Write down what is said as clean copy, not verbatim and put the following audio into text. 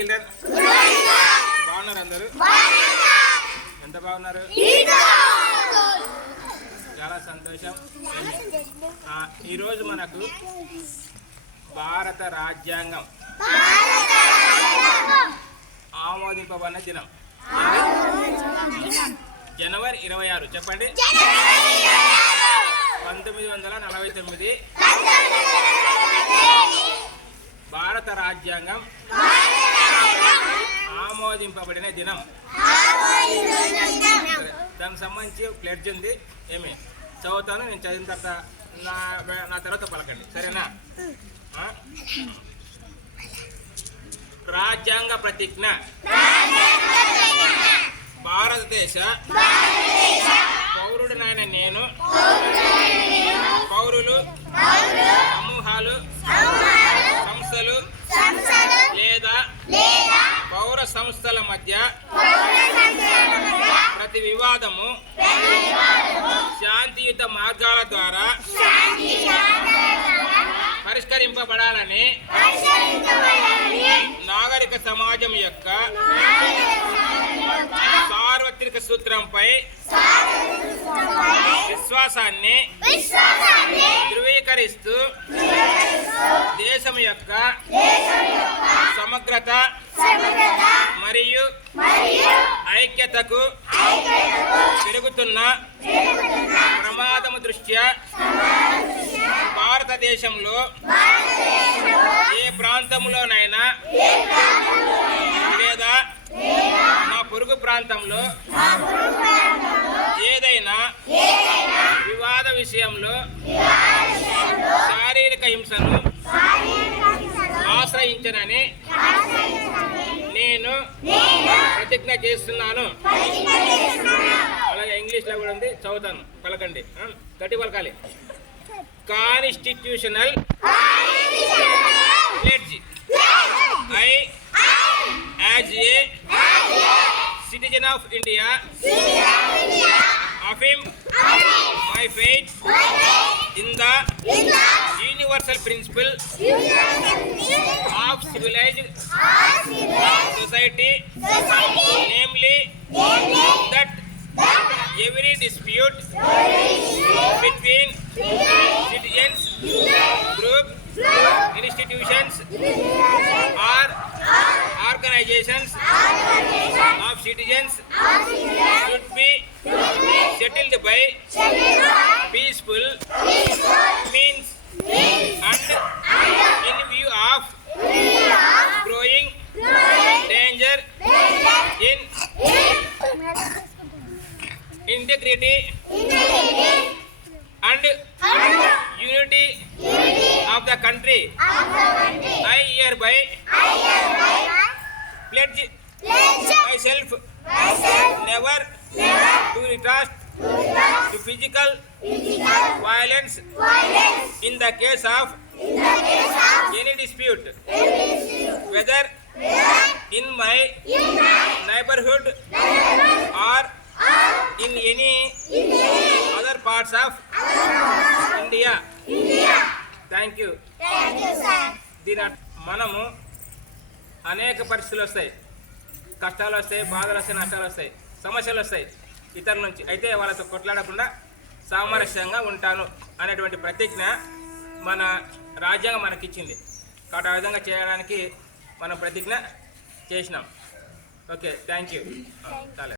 Children? బాగున్నారు అందరూ? ఎంత బాగున్నారు? చాలా సంతోషం. ఈరోజు మనకు భారత రాజ్యాంగం ఆమోదింపబడిన దినం జనవరి 26. చెప్పండి. 1949 భారత రాజ్యాంగం ఆమోదింపబడిన దినం. దానికి సంబంధించి ప్లెడ్జ్ ఉంది. ఏమి చదువుతాను, నేను చదివిన తర్వాత నా తర్వాత పలకండి, సరేనా? రాజ్యాంగ ప్రతిజ్ఞ. భారతదేశ పౌరుడినైన నేను పౌరులు, సమూహాలు, సంస్థలు లేదా పౌర సంస్థల మధ్య ప్రతి వివాదము శాంతియుత మార్గాల ద్వారా పరిష్కరింపబడాలని నాగరిక సమాజం యొక్క సార్వత్రిక సూత్రంపై విశ్వాసాన్ని ధృవీకరిస్తూ దేశం యొక్క సమగ్రత మరియు ఐక్యతకు పెరుగుతున్న ప్రమాదము దృష్ట్యా భారతదేశంలో ఏ ప్రాంతంలోనైనా లేదా నా పొరుగు ప్రాంతంలో ఏదైనా వివాద విషయంలో శారీరక హింసను ఆశ్రయించనని నేను ప్రతిజ్ఞ చేస్తున్నాను. అలాగే ఇంగ్లీష్లో కూడా ఉంది, చదువుతాను, పలకండి, గట్టి పలకాలి. Constitutional pledge. I as a citizen of India affirm my faith in the universal principle of civilized society, namely that every dispute between citizens, groups, institutions or organizations of citizens should be settled by peaceful means and in view of growing danger in integrity and unity of the country. I hereby pledge myself never to resort to physical violence in the case of any dispute, whether in my neighborhood or in any other parts of India. Thank you. దీని మనము అనేక పరిస్థితులు వస్తాయి, కష్టాలు వస్తాయి, బాధలు వస్తాయి, నష్టాలు వస్తాయి, సమస్యలు వస్తాయి ఇతరుల నుంచి. అయితే వాళ్ళతో కొట్లాడకుండా సామరస్యంగా ఉంటాను అనేటువంటి ప్రతిజ్ఞ మన రాజ్యాంగం మనకిచ్చింది. కాబట్టి ఆ విధంగా చేయడానికి మనం ప్రతిజ్ఞ చేసినాం. Okay, thank you. చాలా